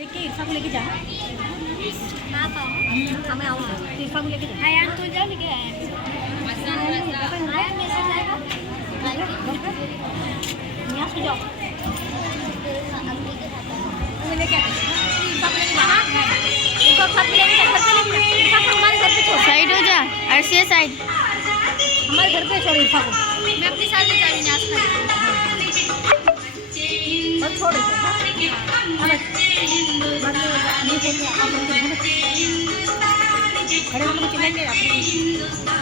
देख के इरफा को लेके जा। हमें आओ इरफा को लेके जा। हाँ यार तू जा लेके आया मैसेज आएगा यहाँ से जाओ लेके इरफा को लेके जा। इरफा को साथ में लेके जा, घर पे लेके जा। इरफा को हमारे घर पे छोड़। साइड हो जा, अर्शिया साइड। हमारे घर पे छोड़ इरफा को। मैं अपनी साथ ले जा रही हूँ बस छोड़ इसे। खड़े होकर चिल्लाएंगे बच्चे हिंदुस्तान